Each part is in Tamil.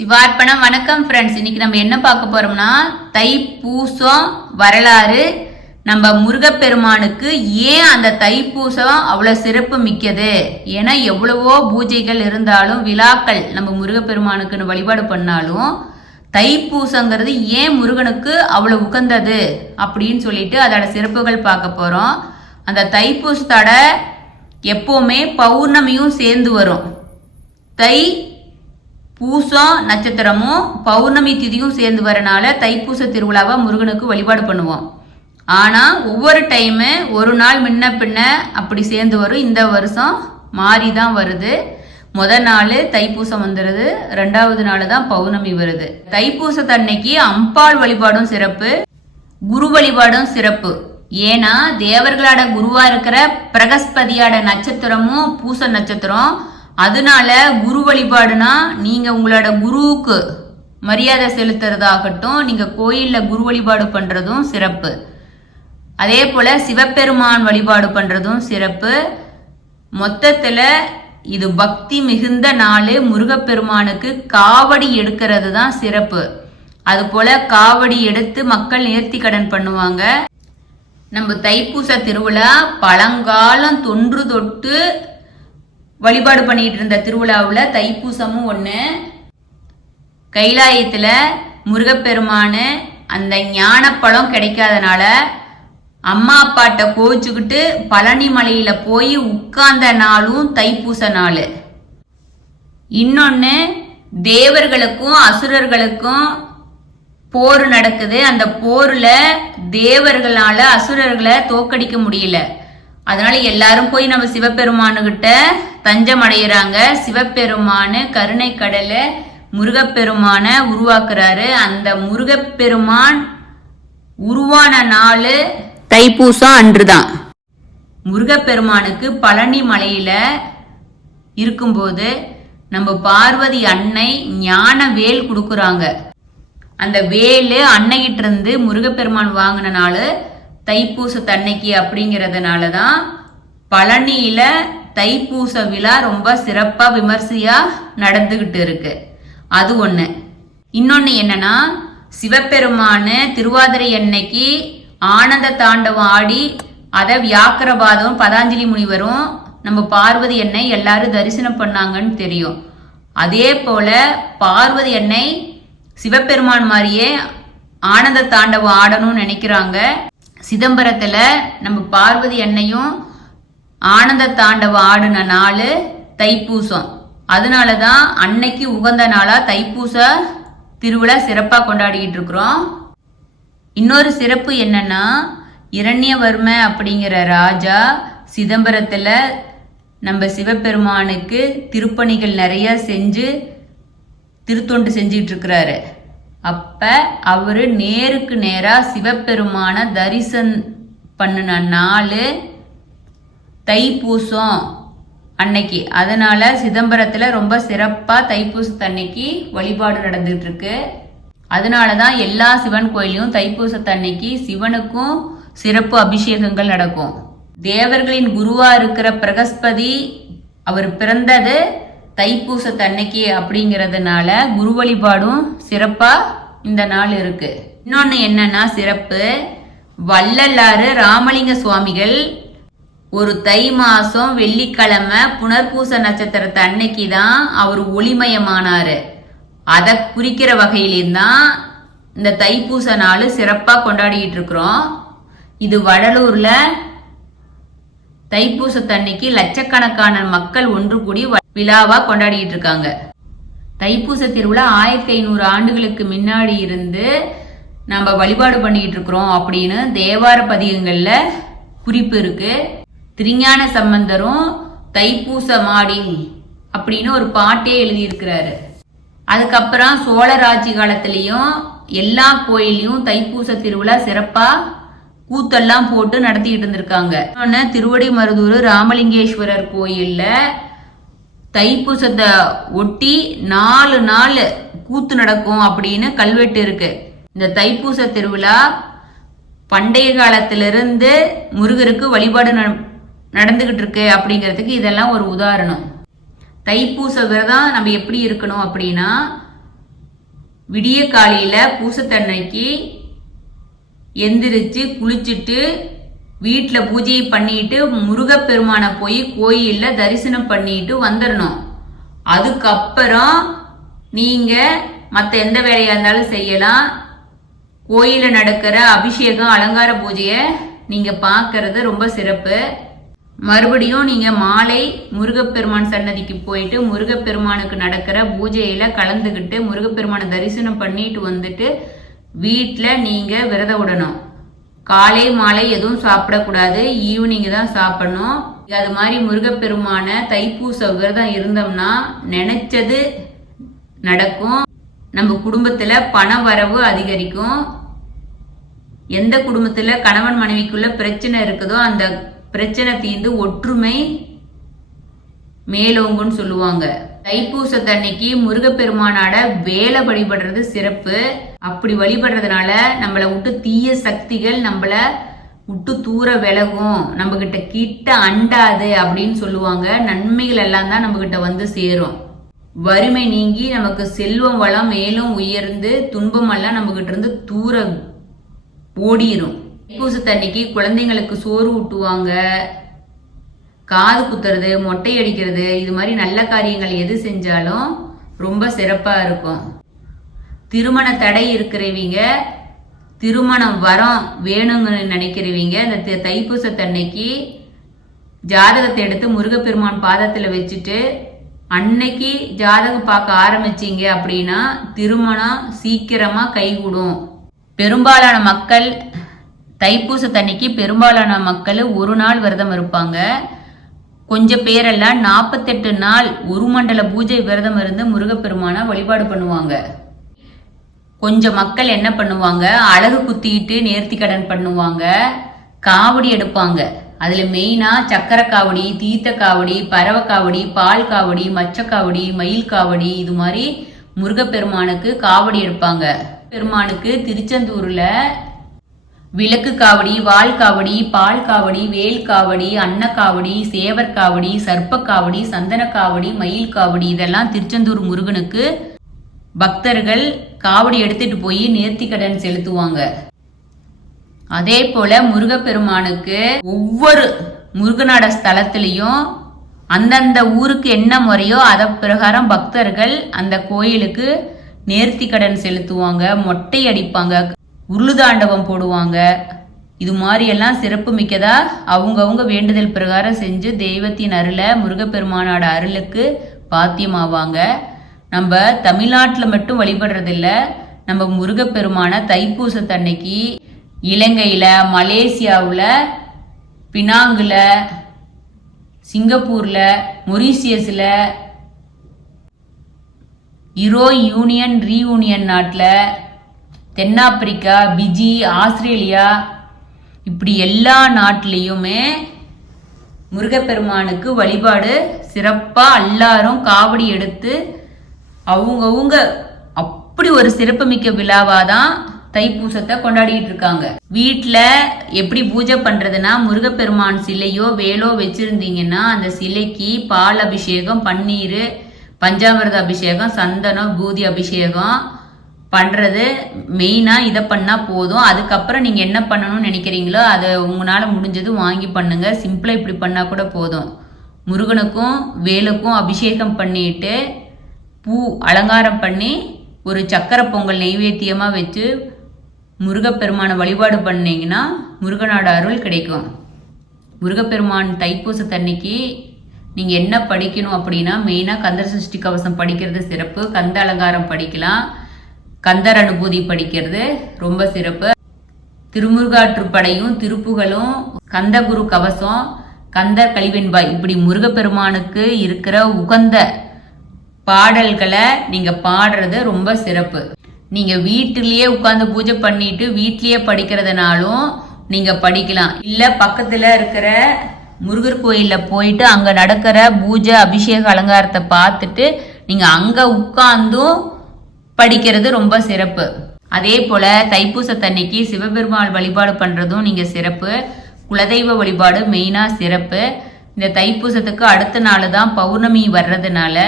சிவார்ப்பணம். வணக்கம் ஃப்ரெண்ட்ஸ். இன்னைக்கு நம்ம என்ன பார்க்க போறோம்னா தைப்பூசம் வரலாறு. நம்ம முருகப்பெருமானுக்கு ஏன் அந்த தைப்பூசம் அவ்வளவு சிறப்பு மிக்கது? ஏன்னா எவ்வளவோ பூஜைகள் இருந்தாலும் விழாக்கள் நம்ம முருகப்பெருமானுக்குன்னு வழிபாடு பண்ணாலும் தைப்பூசங்கிறது ஏன் முருகனுக்கு அவ்வளவு உகந்தது அப்படின்னு சொல்லிட்டு அதோட சிறப்புகள் பார்க்க போறோம். அந்த தைப்பூசத்தோட எப்பவுமே பௌர்ணமியும் சேர்ந்து வரும். தை பூசம் நட்சத்திரமும் பௌர்ணமி திதியும் சேர்ந்து வரனால தைப்பூச திருவிழாவை முருகனுக்கு வழிபாடு பண்ணுவோம். ஆனா ஒவ்வொரு டைமு ஒரு நாள் முன்ன பின்ன அப்படி சேர்ந்து வரும். இந்த வருஷம் மாறி தான் வருது. முதல் நாள் தைப்பூசம் வந்துடுது, ரெண்டாவது நாள் தான் பௌர்ணமி வருது. தைப்பூசத்தன்னைக்கு அம்பாள் வழிபாடும் சிறப்பு, குரு வழிபாடும் சிறப்பு. ஏன்னா தேவர்களோட குருவா இருக்கிற பிரகஸ்பதியோட நட்சத்திரமும் பூச நட்சத்திரம். அதனால குரு வழிபாடுனா நீங்க உங்களோட குருவுக்கு மரியாதை செலுத்துறதாகட்டும், நீங்க கோயில்ல குரு வழிபாடு பண்றதும் சிறப்பு. அதே போல சிவபெருமான் வழிபாடு பண்றதும் சிறப்பு. மொத்தத்துல இது பக்தி மிகுந்த நாள். முருகப்பெருமானுக்கு காவடி எடுக்கிறது தான் சிறப்பு. அது போல காவடி எடுத்து மக்கள் நேர்த்தி கடன் பண்ணுவாங்க. நம்ம தைப்பூச திருவிழா பழங்காலம் தொன்று தொட்டு வழிபாடு பண்ணிட்டு இருந்த திருவிழாவுல தைப்பூசமும் ஒண்ணு. கைலாயத்துல முருகப்பெருமானு அந்த ஞானப்பழம் கிடைக்காதனால அம்மா அப்பாட்ட கோச்சுக்கிட்டு பழனி மலையில போய் உட்கார்ந்த நாளும் தைப்பூச நாள். இன்னொன்னு, தேவர்களுக்கும் அசுரர்களுக்கும் போர் நடக்குது. அந்த போர்ல தேவர்களால அசுரர்களை தோக்கடிக்க முடியல. அதனால எல்லாரும் போய் நம்ம சிவபெருமானுகிட்ட தஞ்சம் அடைகிறாங்க. சிவபெருமானு கருணை கடல முருகப்பெருமான உருவாக்குறாரு. அந்த முருகப்பெருமான் உருவான நாள் தைப்பூசம் அன்றுதான். முருகப்பெருமானுக்கு பழனி மலையில இருக்கும்போது நம்ம பார்வதி அன்னை ஞான வேல் கொடுக்குறாங்க. அந்த வேலு அன்னைகிட்ட இருந்து முருகப்பெருமான் வாங்கின நாள் தைப்பூசத்தன்னைக்கு. அப்படிங்கிறதுனாலதான் பழனியில தைப்பூச விழா ரொம்ப சிறப்பா விமர்சையா நடந்துகிட்டு இருக்கு. அது ஒண்ணு. இன்னொன்னு என்னன்னா, சிவபெருமானு திருவாதிரை அன்னைக்கு ஆனந்த தாண்டவம் ஆடி அதை வியாக்கிரபாதம் பதாஞ்சலி முனிவரும் நம்ம பார்வதி அன்னை எல்லாரும் தரிசனம் பண்ணாங்கன்னு தெரியும். அதே போல பார்வதி அன்னை சிவபெருமான் மாதிரியே ஆனந்த தாண்டவம் ஆடணும்னு நினைக்கிறாங்க. சிதம்பரத்துல நம்ம பார்வதி அன்னையும் ஆனந்த தாண்டவம் ஆடின நாள் தைப்பூசம். அதனாலதான் அன்னைக்கு உகந்த நாளா தைப்பூச திருவிழா சிறப்பா கொண்டாடிக்கிட்டு இருக்கிறோம். இன்னொரு சிறப்பு என்னன்னா, இரண்யவர்ம அப்படிங்கிற ராஜா சிதம்பரத்துல நம்ம சிவபெருமானுக்கு திருப்பணிகள் நிறைய செஞ்சு திருத்தொண்டு செஞ்சிட்டு இருக்கிறாரு. அப்ப அவரு நேருக்கு நேரா சிவபெருமான தரிசனம் பண்ணின நாள் தைப்பூசம் அன்னைக்கு. அதனால சிதம்பரத்துல ரொம்ப சிறப்பா தைப்பூசத்தன்னைக்கு வழிபாடு நடந்துட்டு இருக்கு. அதனாலதான் எல்லா சிவன் கோயிலையும் தைப்பூசத்தன்னைக்கு சிவனுக்கும் சிறப்பு அபிஷேகங்கள் நடக்கும். தேவர்களின் குருவா இருக்கிற பிரகஸ்பதி அவர் பிறந்தது தைப்பூசத்தன்னைக்கு. அப்படிங்கிறதுனால குரு வழிபாடும் சிறப்பா இந்த நாள் இருக்கு. இன்னொன்னு என்னன்னா சிறப்பு, வள்ளலாறு ராமலிங்க சுவாமிகள் ஒரு தை மாசம் வெள்ளிக்கிழமை புனர்பூச நட்சத்திரத்தை அன்னைக்கு தான் அவர் ஒளிமயமானாரு. அதை குறிக்கிற வகையில்தான் இந்த தைப்பூச நாள் சிறப்பா கொண்டாடிட்டு இருக்கிறோம். இது வடலூர்ல தைப்பூசத்தன்னைக்கு லட்சக்கணக்கான மக்கள் ஒன்று கூடி விழாவா கொண்டாடிட்டு இருக்காங்க. தைப்பூச திருவிழா 1500 ஆண்டுகளுக்கு முன்னாடி இருந்து நம்ம வழிபாடு பண்ணிட்டு இருக்கிறோம் அப்படின்னு தேவார பதிகங்கள்ல குறிப்பு இருக்கு. திருஞான சம்பந்தரும் தைப்பூச மாடி அப்படின்னு ஒரு பாட்டே எழுதியிருக்கிறாரு. அதுக்கப்புறம் சோழராட்சி காலத்திலையும் எல்லா கோயிலையும் தைப்பூச திருவிழா சிறப்பா கூத்தெல்லாம் போட்டு நடத்திட்டு இருந்திருக்காங்க. திருவடி மருதூர் ராமலிங்கேஸ்வரர் கோயில்ல தைப்பூசத்தை ஒட்டி 4 நாள் கூத்து நடக்கும் அப்படின்னு கல்வெட்டு இருக்கு. இந்த தைப்பூச திருவிழா பண்டைய காலத்திலிருந்து முருகருக்கு வழிபாடு நடந்துகிட்டு இருக்கு அப்படிங்கிறதுக்கு இதெல்லாம் ஒரு உதாரணம். தைப்பூச விரதம் நம்ம எப்படி இருக்கணும் அப்படின்னா, விடிய காலையில பூசத்தன்னைக்கு எந்திரிச்சு குளிச்சுட்டு வீட்டில் பூஜையை பண்ணிட்டு முருகப்பெருமானை போய் கோயில்ல தரிசனம் பண்ணிட்டு வந்துடணும். அதுக்கப்புறம் நீங்க மற்ற எந்த வேலையா இருந்தாலும் செய்யலாம். கோயில நடக்கிற அபிஷேகம் அலங்கார பூஜையை நீங்க பார்க்கறது ரொம்ப சிறப்பு. மறுபடியும் நீங்க மாலை முருகப்பெருமான் சன்னதிக்கு போயிட்டு முருகப்பெருமானுக்கு நடக்கிற பூஜையில கலந்துக்கிட்டு முருகப்பெருமானை தரிசனம் பண்ணிட்டு வந்துட்டு வீட்டில் நீங்க விரதம் விடணும். காலை மாலை எதுவும் சாப்பிடக்கூடாது, ஈவினிங் தான் சாப்பிடணும். அது மாதிரி முருகப்பெருமான தைப்பூச விரதம் இருந்தோம்னா நினைச்சது நடக்கும். நம்ம குடும்பத்துல பண வரவு அதிகரிக்கும். எந்த குடும்பத்துல கணவன் மனைவிக்குள்ள பிரச்சனை இருக்குதோ அந்த பிரச்சனை தீர்ந்து ஒற்றுமை மேலோங்குன்னு சொல்லுவாங்க. தைப்பூசத்தன்னைக்கு முருகப்பெருமானாட வேலை வழிபடுறது சிறப்பு. அப்படி வழிபடுறதுனால நம்மளை விட்டு தீய சக்திகள் நம்மள விட்டு தூர விலகும், நம்ம கிட்ட அண்டாது அப்படின்னு சொல்லுவாங்க. நன்மைகள் எல்லாம் தான் நம்ம கிட்ட வந்து சேரும். வறுமை நீங்கி நமக்கு செல்வம் வளம் மேலும் உயர்ந்து துன்பம் எல்லாம் நம்ம கிட்ட இருந்து தூர ஓடிரும். தைப்பூசத்தன்னைக்கு குழந்தைங்களுக்கு சோறு ஊட்டுவாங்க, காது குத்துறது, மொட்டை அடிக்கிறது, இது மாதிரி நல்ல காரியங்கள் எது செஞ்சாலும் ரொம்ப சிறப்பா இருக்கும். திருமண தடை இருக்கிறவங்க, திருமணம் வரம் வேணுங்கன்னு நினைக்கிறவங்க இந்த தைப்பூசத்தன்னைக்கு ஜாதகத்தை எடுத்து முருகப்பெருமான் பாதத்துல வச்சுட்டு அன்னைக்கு ஜாதகம் பார்க்க ஆரம்பிச்சீங்க அப்படின்னா திருமணம் சீக்கிரமா கைகூடும். பெரும்பாலான மக்கள் தைப்பூசத்தன்னைக்கு பெரும்பாலான மக்கள் ஒரு நாள் விரதம் இருப்பாங்க. கொஞ்சம் பேரெல்லாம் 48 நாள் ஒரு மண்டல பூஜை விரதம் இருந்து முருகப்பெருமான வழிபாடு பண்ணுவாங்க. கொஞ்சம் மக்கள் என்ன பண்ணுவாங்க, அழகு குத்திட்டு நேர்த்தி கடன் பண்ணுவாங்க, காவடி எடுப்பாங்க. அதுல மெயினா சக்கரை காவடி, தீர்த்த காவடி, பறவை காவடி, பால் காவடி, மச்ச காவடி, மயில் காவடி, இது மாதிரி முருகப்பெருமானுக்கு காவடி எடுப்பாங்க. பெருமானுக்கு திருச்செந்தூர்ல விளக்கு காவடி, வால் காவடி, பால் காவடி, வேல் காவடி, அன்ன காவடி, சேவர் காவடி, சர்ப்ப காவடி, சந்தன காவடி, மயில் காவடி, இதெல்லாம் திருச்செந்தூர் முருகனுக்கு பக்தர்கள் காவடி எடுத்துட்டு போய் நேர்த்தி கடன் செலுத்துவாங்க. அதே போல முருகப்பெருமானுக்கு ஒவ்வொரு முருகனோட ஸ்தலத்திலையும் அந்தந்த ஊருக்கு என்ன முறையோ அத பிரகாரம் பக்தர்கள் அந்த கோயிலுக்கு நேர்த்தி கடன் செலுத்துவாங்க, மொட்டை அடிப்பாங்க, உருளுதாண்டவம் போடுவாங்க. இது மாதிரி எல்லாம் சிறப்பு மிக்கதா அவங்கவுங்க வேண்டுதல் பிரகாரம் செஞ்சு தெய்வத்தின் அருளை முருகப்பெருமானோட அருளுக்கு பாத்தியமாவாங்க. நம்ம தமிழ்நாட்டில் மட்டும் வழிபடுறதில்ல, நம்ம முருகப்பெருமான தைப்பூசத்தன்னைக்கு இலங்கையில, மலேசியாவில், பினாங்குல, சிங்கப்பூர்ல, மொரீசியஸ்ல, யூனியன் ரீயூனியன் நாட்டில், தென்னாப்பிரிக்கா, பிஜி, ஆஸ்திரேலியா, இப்படி எல்லா நாட்டிலையுமே முருகப்பெருமானுக்கு வழிபாடு சிறப்பா எல்லாரும் காவடி எடுத்து அவங்கவுங்க அப்படி ஒரு சிறப்புமிக்க விழாவாதான் தைப்பூசத்தை கொண்டாடிட்டு இருக்காங்க. வீட்டுல எப்படி பூஜை பண்றதுன்னா, முருகப்பெருமான் சிலையோ வேலோ வச்சிருந்தீங்கன்னா அந்த சிலைக்கு பால் அபிஷேகம், பன்னீர், பஞ்சாமிர்த அபிஷேகம், சந்தனம், பூதி அபிஷேகம் பண்றது மெயினா. இதை பண்ணா போதும். அதுக்கப்புறம் நீங்க என்ன பண்ணணும்னு நினைக்கிறீங்களோ அதை உங்களால முடிஞ்சது வாங்கி பண்ணுங்க. சிம்பிளா இப்படி பண்ணா கூட போதும். முருகனுக்கும் வேலுக்கும் அபிஷேகம் பண்ணிட்டு பூ அலங்காரம் பண்ணி ஒரு சக்கரை பொங்கல் நெய்வேத்தியமா வச்சு முருகப்பெருமான வழிபாடு பண்ணீங்கன்னா முருகனோட அருள் கிடைக்கும். முருகப்பெருமான் தைப்பூசத்தன்னைக்கு நீங்க என்ன படிக்கணும் அப்படின்னா, மெயினா கந்தர் சஷ்டி கவசம் படிக்கிறது சிறப்பு. கந்த அலங்காரம் படிக்கலாம், கந்தர் அனுபூதி படிக்கிறது ரொம்ப சிறப்பு. திருமுருகாற்றுப்படையும் திருப்புகளும், கந்தகுரு கவசம், கந்தர் கலிவெண்பாய், இப்படி முருகப்பெருமானுக்கு இருக்கிற உகந்த பாடல்களை நீங்க பாடுறது ரொம்ப சிறப்பு. நீங்க வீட்டிலேயே உட்கார்ந்து பூஜை பண்ணிட்டு வீட்லயே படிக்கிறதுனாலும் நீங்க படிக்கலாம். இல்ல பக்கத்துல இருக்கிற முருகர் கோயில்ல போயிட்டு அங்க நடக்கிற பூஜை அபிஷேக அலங்காரத்தை பார்த்துட்டு நீங்க அங்க உட்கார்ந்தும் படிக்கிறது ரொம்ப சிறப்பு. அதே போல தைப்பூசத்தன்னைக்கு சிவபெருமாள் வழிபாடு பண்றதும் நீங்க சிறப்பு. குலதெய்வ வழிபாடு மெயினா சிறப்பு. இந்த தைப்பூசத்துக்கு அடுத்த நாள் தான் பௌர்ணமி வர்றதுனால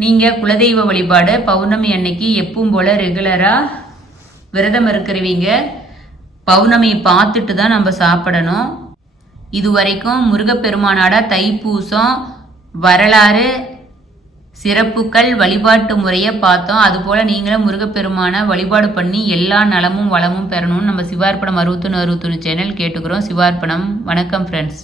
நீங்கள் குலதெய்வ வழிபாடு பௌர்ணமி அன்னைக்கு எப்பவும் போல் ரெகுலராக விரதம் இருக்கிறவங்க பௌர்ணமியை பார்த்துட்டு தான் நம்ம சாப்பிடணும். இது வரைக்கும் முருகப்பெருமானோட தைப்பூசம் வரலாறு, சிறப்புகள், வழிபாட்டு முறையை பார்த்தோம். அதுபோல் நீங்களும் முருகப்பெருமான வழிபாடு பண்ணி எல்லா நலமும் வளமும் பெறணும்னு நம்ம சிவார்ப்பணம் 61 சேனல் கேட்டுக்கிறோம். சிவார்ப்பணம். வணக்கம் ஃப்ரெண்ட்ஸ்.